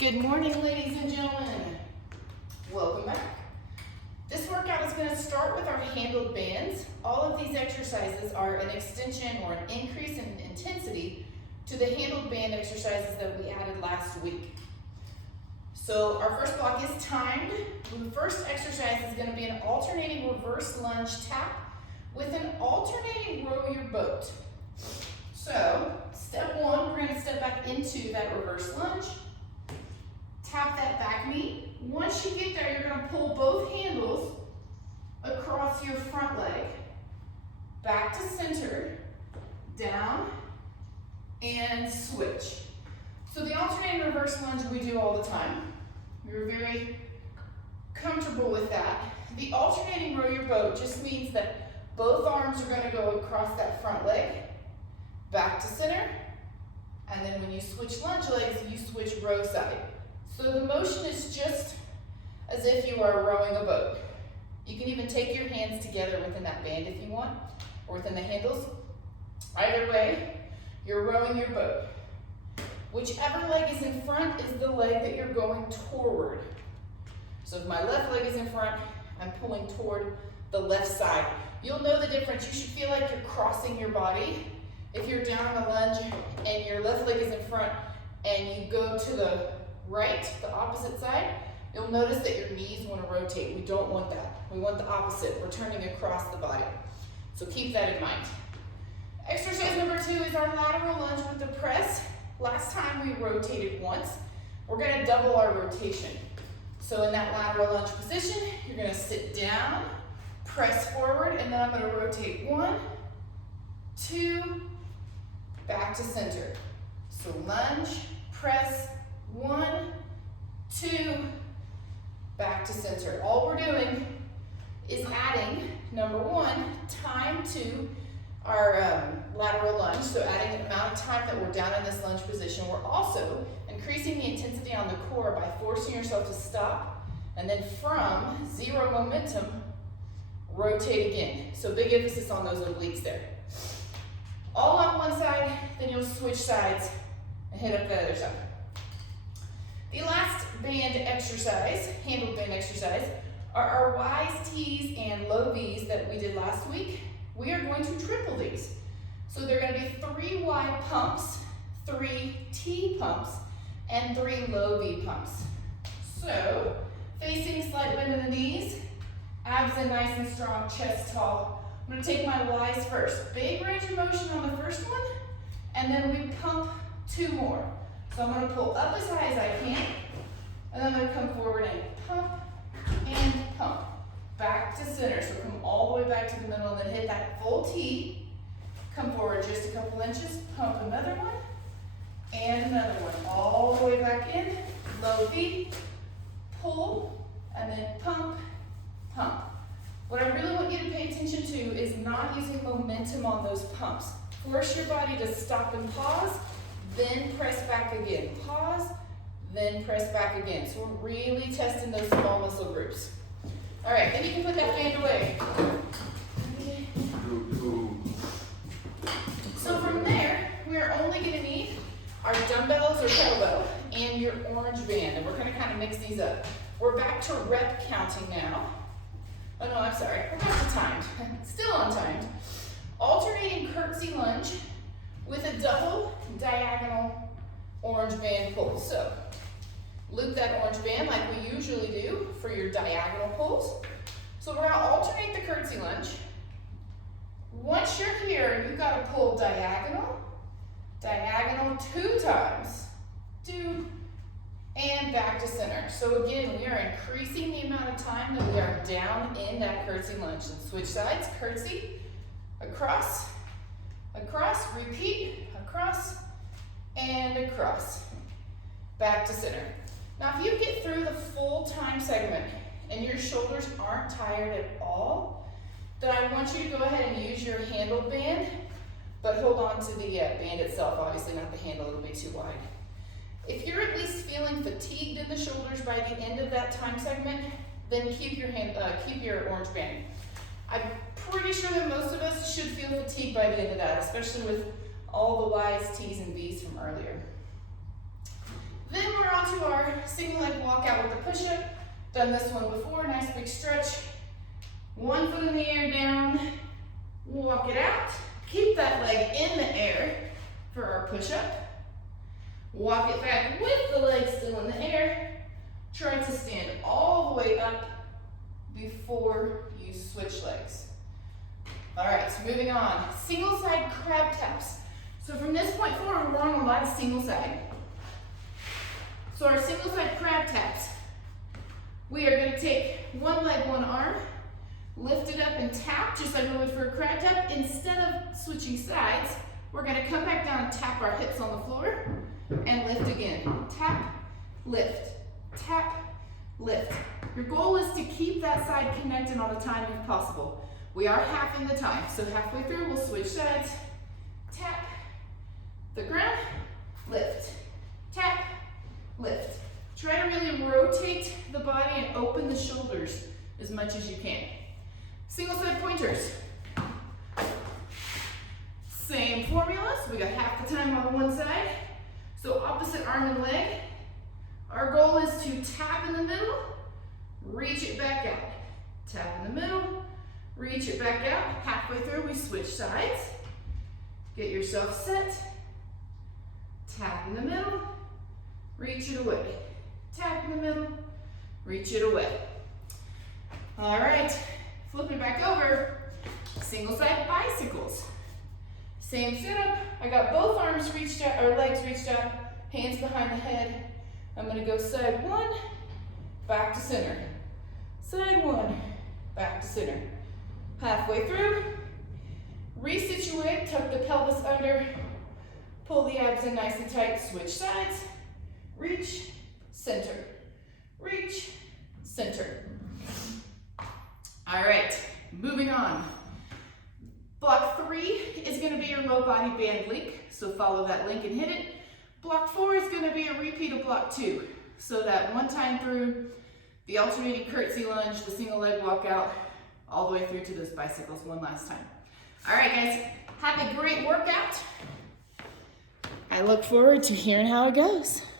Good morning, ladies and gentlemen. Welcome back. This workout is going to start with our handled bands. All of these exercises are an extension or an increase in intensity to the handled band exercises that we added last week. So our first block is timed. The first exercise is going to be an alternating reverse lunge tap with an alternating row your boat. So step one, we're going to step back into that reverse lunge. Tap that back knee. Once you get there, you're going to pull both handles across your front leg, back to center, down, and switch. So the alternating reverse lunge we do all the time. We're very comfortable with that. The alternating row your boat just means that both arms are going to go across that front leg, back to center, and then when you switch lunge legs, you switch row side. So the motion is just as if you are rowing a boat. You can even take your hands together within that band if you want, or within the handles. Either way, you're rowing your boat. Whichever leg is in front is the leg that you're going toward. So if my left leg is in front, I'm pulling toward the left side. You'll know the difference. You should feel like you're crossing your body. If you're down on a lunge and your left leg is in front and you go to the right, the opposite side, you'll notice that your knees want to rotate. We don't want that. We want the opposite. We're turning across the body. So keep that in mind. Exercise number 2 is our lateral lunge with the press. Last time we rotated once. We're going to double our rotation. So in that lateral lunge position, you're going to sit down, press forward, and then I'm going to rotate 1, 2, back to center. So lunge, press, 1, 2, back to center. All we're doing is adding, number 1, time to our lateral lunge, so adding the amount of time that we're down in this lunge position. We're also increasing the intensity on the core by forcing yourself to stop, and then from 0 momentum, rotate again. So big emphasis on those obliques there. All on one side, then you'll switch sides and hit up the other side. The last band exercise, handled band exercise, are our Y's, T's, and low V's that we did last week. We are going to triple these. So they're going to be 3 Y pumps, 3 T pumps, and 3 low V pumps. So, facing slight bend in the knees, abs in nice and strong, chest tall. I'm going to take my Y's first. Big range of motion on the first one, and then we pump 2 more. So I'm going to pull up as high as I can, and then I'm going to come forward and pump, back to center. So come all the way back to the middle, and then hit that full T, come forward just a couple inches, pump another one, and another one, all the way back in, low V, pull, and then pump, pump. What I really want you to pay attention to is not using momentum on those pumps. Force your body to stop and pause, then press back again. Pause, then press back again. So we're really testing those small muscle groups. All right, then you can put that band away. So from there, we are only going to need our dumbbells or kettlebell and your orange band, and we're going to kind of mix these up. We're back to rep counting now. Oh no, I'm sorry, we're back to timed. Still on timed. Alternating curtsy lunge with a double diagonal orange band pull. So, loop that orange band like we usually do for your diagonal pulls. So we're going to alternate the curtsy lunge. Once you're here, you've got to pull diagonal, diagonal 2 times, 2, and back to center. So again, we are increasing the amount of time that we are down in that curtsy lunge. And switch sides, curtsy, across, across, repeat, across, and across, back to center. Now if you get through the full time segment and your shoulders aren't tired at all, then I want you to go ahead and use your handled band, but hold on to the band itself, obviously not the handle, it'll be too wide. If you're at least feeling fatigued in the shoulders by the end of that time segment, then keep your orange band. I'm pretty sure that most of us should feel fatigued by the end of that, especially with all the Y's, T's, and V's from earlier. Then we're on to our single leg walkout with a push-up. Done this one before, nice big stretch. One foot in the air down, walk it out. Keep that leg in the air for our push-up. Walk it back with the leg still in the air. Try to stand all the way up before you switch legs. All right, so moving on. Single side crab taps. So from this point forward, we're on a lot of single side. So our single side crab taps, we are gonna take one leg, one arm, lift it up and tap, just like we would for a crab tap. Instead of switching sides, we're gonna come back down and tap our hips on the floor and lift again. Tap, lift, tap, lift. Your goal is to keep that side connected on the time if possible. We are half in the time, so halfway through we'll switch sides. Tap, the ground, lift, tap, lift. Try to really rotate the body and open the shoulders as much as you can. Single side pointers. Same formula, so we got half the time on one side. So opposite arm and leg. Our goal is to tap in the middle, reach it back out. Tap in the middle, reach it back out. Halfway through, we switch sides. Get yourself set. Tap in the middle, reach it away. Tap in the middle, reach it away. All right, flipping back over, single side bicycles. Same setup. I got both arms reached out, or legs reached out, hands behind the head. I'm gonna go side one, back to center. Side one, back to center. Halfway through, resituate, tuck the pelvis under, pull the abs in nice and tight, switch sides, reach, center, reach, center. All right, moving on. Block 3 is going to be your low body band link, so follow that link and hit it. Block 4 is going to be a repeat of block 2, so that one time through the alternating curtsy lunge, the single leg walkout, all the way through to those bicycles one last time. All right, guys, have a great workout. I look forward to hearing how it goes.